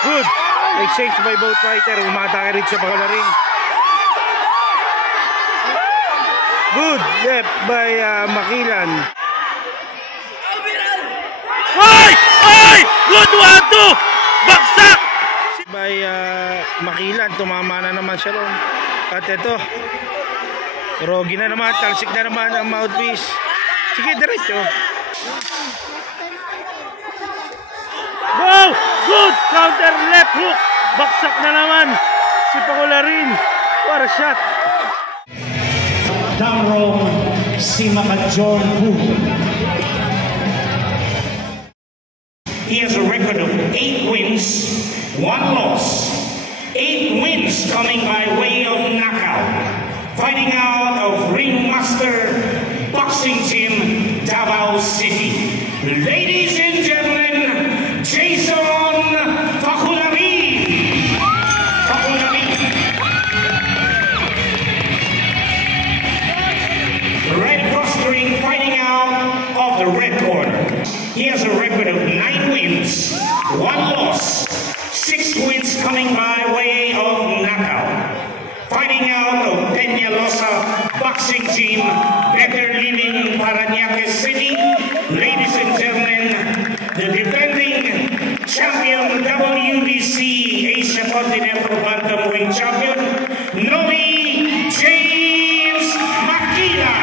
Good. Exchange by both fighter. Umatake rin sa Pakularin. Good. Left by Makilan. Ay! Ay! Good 1-2! Baksak! By Makilan. Tumama na naman siya ron. At ito. Rogi na naman. Talsik na naman ang mouthpiece. Sige, diretso. Wow! Good! Counter left hook! Baksak na naman si Pakularin. What a shot! Damrong si Makajong Hu. He has a record of 8 wins, 1 loss. 8 wins coming by way of knockout. Fighting out of Ringmaster Boxing Gym, Davao City. Ladies and gentlemen, Jason Pakularin. Right across the ring, fighting out of the red corner. He has a record of 9 wins, 1 loss, 6 wins coming by way of knockout. Fighting out of Peñalosa Boxing Team, Better Living, Parañaque City. Ladies and gentlemen, the defending champion WBC Asia Continental Bantamweight Champion, Noe James Makila.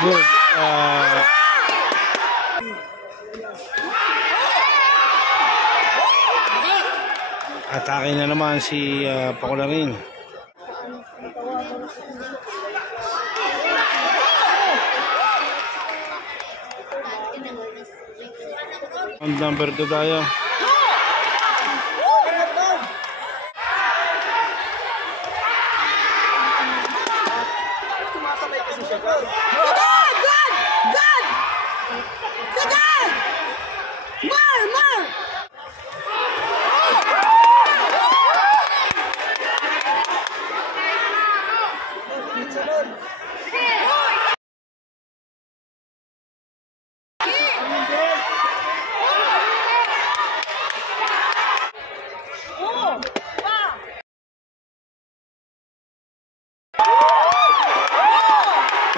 Good. Atake na naman si Pakularin. Round number 2 tayo.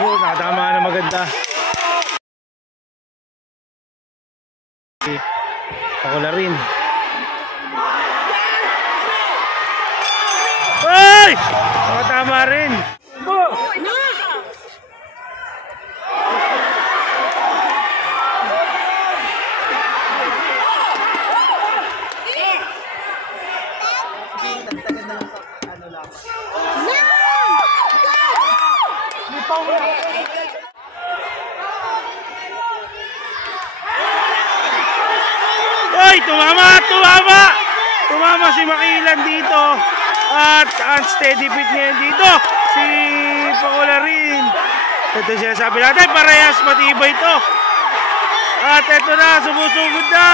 Oh, natama na maganda. Pakularin. Ay! Nakatama rin. Ay, tumama si Makilan dito at unsteady feet niya dito si Pakularin. Ito siya sabi natin, parehas matibay ito. At ito na, sumusugod na.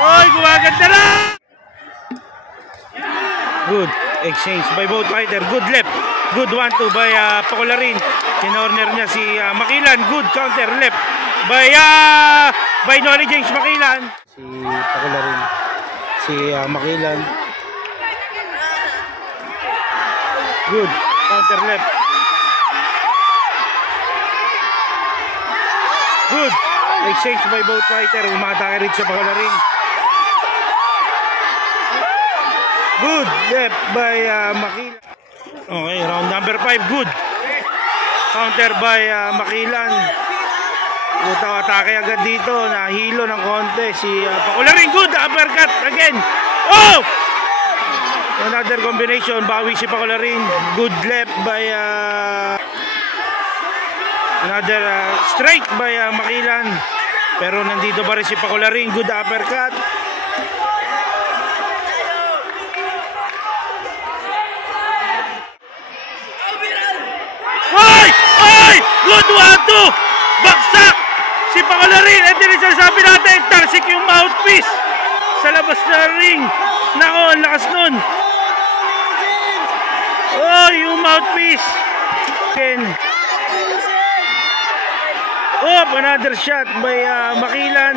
Oy, gumaganda na. Good exchange by both fighter. Good left. Good 1-2 by Pakularin. Kinorner niya si Makilan. Good counter left by Noe James Makilan. Si Pakularin. Si Makilan. Good counter left. Good exchange by both fighter. Umatake rin sa Pakularin. Good left by Makilan. Okay, round number 5. Good counter by Makilan. Utaw atake agad dito. Nahilo ng konti si Pakularin. Good uppercut again. Oh! Another combination. Bawi si Pakularin. Good left by another straight by Makilan. Pero nandito pa rin si Pakularin. Good uppercut. Ay! Ay! Good 1-2! Baksak! Si Pakularin. Ito rin sinasabi natin. Tarsik yung mouthpiece. Sa labas na ring. Nako, ang lakas nun. Oh, yung mouthpiece. Again. Oh, another shot by Makilan.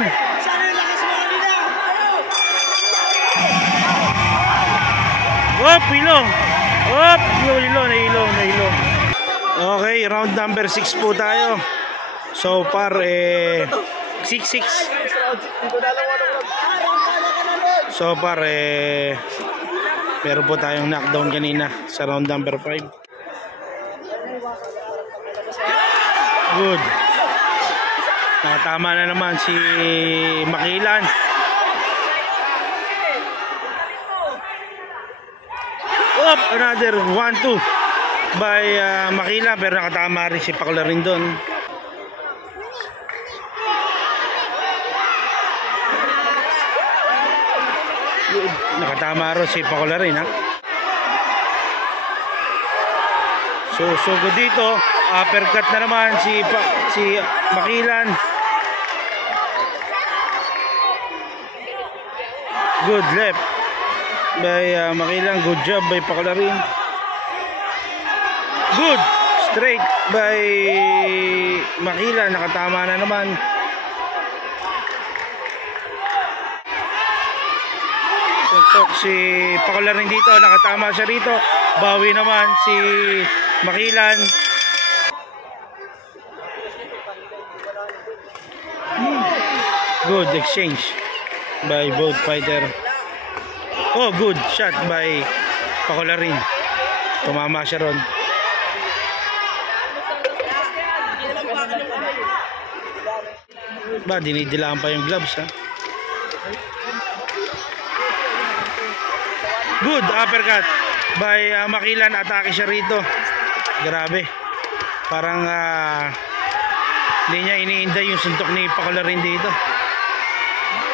Oh, pilo. Oh, nahilo. Okay, round number 6 po tayo. So far, 6-6. So far, meron po tayong knockdown kanina sa round number 5. Good. Nakatama na naman si Makilan. Up, another 1-2 by Makilan, pero nakatama rin si Pakularin doon. Nakatama rin si Pakularin, ha. So good dito. Uppercut na naman si Makilan. Good left by Makilan. Good job by Pakularin. Good straight by Makilan. Nakatama na naman. Suntok si Pakularin dito. Nakatama siya rito. Bawi naman si Makilan. Good exchange by both fighter. Oh, good shot by Pakularin. Tumama siya ron. Ba, dinidilaan pa yung gloves, ha. Good uppercut by Makilan. Atake siya rito. Grabe. Parang hindi niya iniinda yung suntok ni Pakularin dito.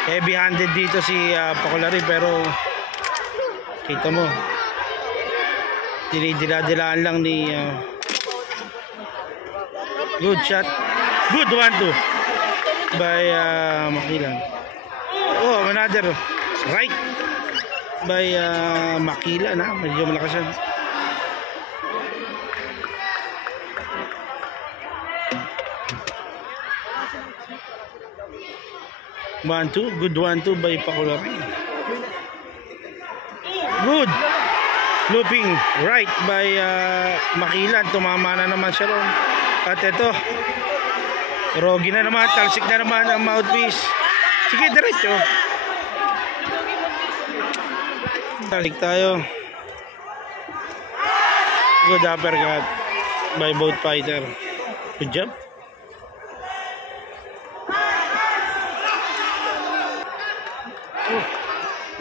Heavy handed dito si Pakularin, pero kita mo dinidila-dilaan lang ni good shot. Good 1-2 by Makilan. Oh, another right by Makilan, ha. Medyo malakas yan. Good 1-2 by Pakularin. Good looping right by Makilan. Tumama na naman siya ron. At ito, rogi na naman, talsik na naman ang mouthpiece. Sige, diretso. Talsik tayo. Good uppercut by both fighter. Good job.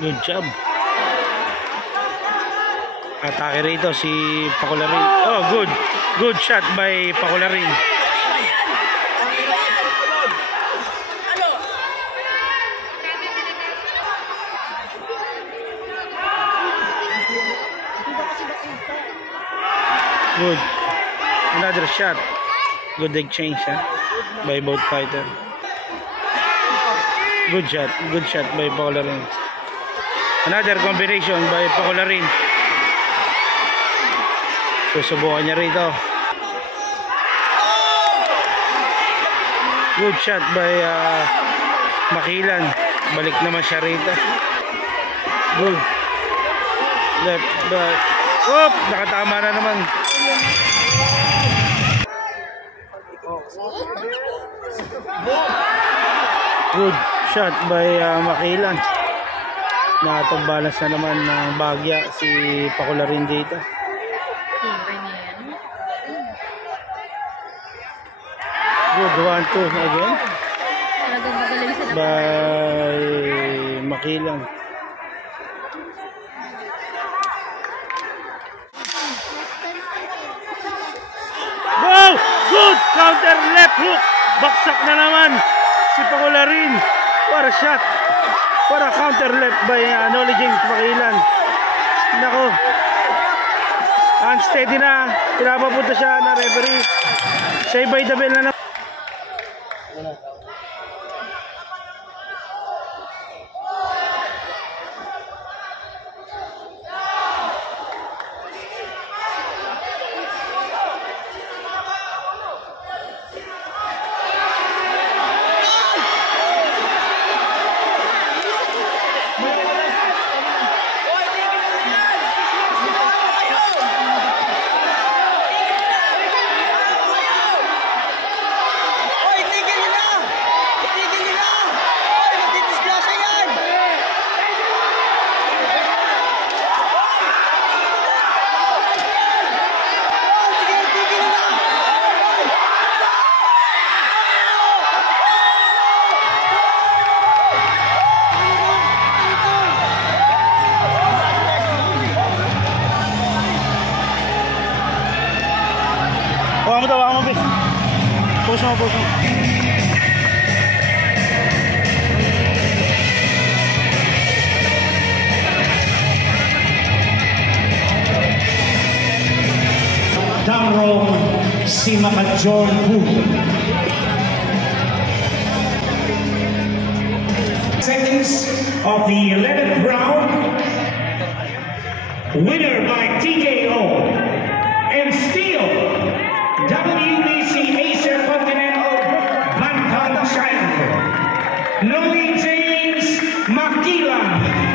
Good job. Atake rito si Pakularin. Oh, good shot by Pakularin. Good. Another shot. Good exchange, ha, by both fighter. Good shot by Pakularin. Another combination by Pakularin. Susubukan niya rito. Good shot by Makilan. Balik naman siya rito. Good. Left back. Oh, nakatama na naman. Good shot by Makilan. Nakatag-balance na naman ng bagya si Pakularin dito. Good 1-2 again by Makilan. Wow! Good counter left hook. Baksak na naman si Pakularin. Para shot. Para counter left by Noli James Makilan. Nako. Unsteady na. Pinapapunta siya na referee. Save by the bell na naman. Hawakan mo daw, hawakan mo, be. Post mo, post mo. Damrong si Makajon Pu. Seconds of the 11th round. Winner by TKO. And still WBC Asia Continental Bantam Champion, Noe James Makilan.